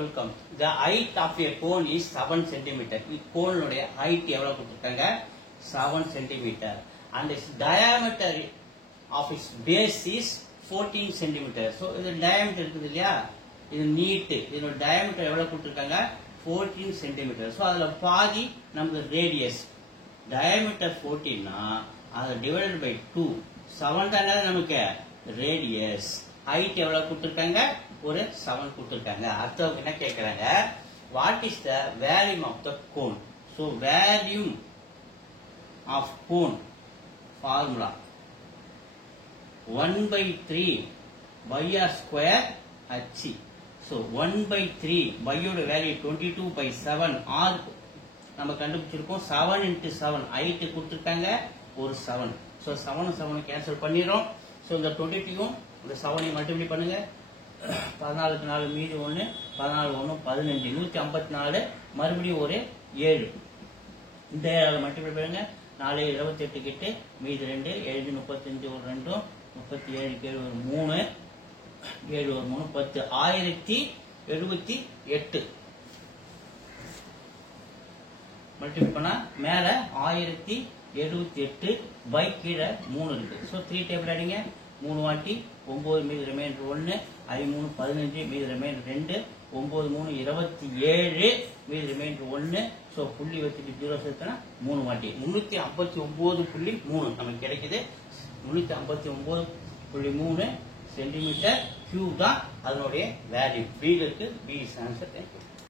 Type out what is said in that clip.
Welcome. The height of a cone is 7 cm. Cone height எவ்வளவு கொடுத்திருக்காங்க 7 cm. And its diameter of its base is 14 cm. So இது diameter இருக்குது இல்லையா, இது NEET, இதோட diameter எவ்வளவு கொடுத்திருக்காங்க 14 cm. So அதுல பாதி நமக்கு radius. Diameter 14 னா அது divided by 2. 7 தானே நமக்கு radius. Height எவ்வளவு கொடுத்திருக்காங்க ஒரு 7 கொடுத்திருக்காங்க. அடுத்து என்ன கேக்குறாங்க, what is the volume of the cone? So volume of cone formula 1 by 3 by r square h. So 1 by 3 by யோட வேல்யூ 22 by 7 r நம்ம கண்டுபிடிச்சிருக்கோம். 7 into 7 height கொடுத்திருக்காங்க ஒரு 7. So 7 7 cancel பண்ணிரோம். So இந்த 22 இந்த 7 மல்டிப்ளை பண்ணுங்க. 14 4 மீதி 1, 14 1 15, 154, மறுபடியும் ஒரு 7. இந்த மல்டிப்ளை பண்ணுங்க. 4 28 கிட்ட மீதி 2, 7 35 ஒரு 2, 37 ஒரு 3, 7 ஒரு 3 10, 1078. மல்டிப்ளை பண்ணா மேல 1078 பை கீழே 3 இருக்கு. சோ 3 டேபிள் அடிங்க. 3 வாட்டி 9 மீதி ரிமைண்டர் 1, 3 15 மீதி ரிமைண்டர் 2, 9 3 27 மீதி ரிமைண்டர் 1. சோ புள்ளி வச்சுட்டு 0 சேர்த்தனா 3 வாட்டி 359.3 நமக்கு கிடைக்குது. 359.3 சென்டிமீட்டர் கியூப் தான் அதனுடைய வேல்யூ. பி இருக்கு. B is answer. தேங்க்யூ.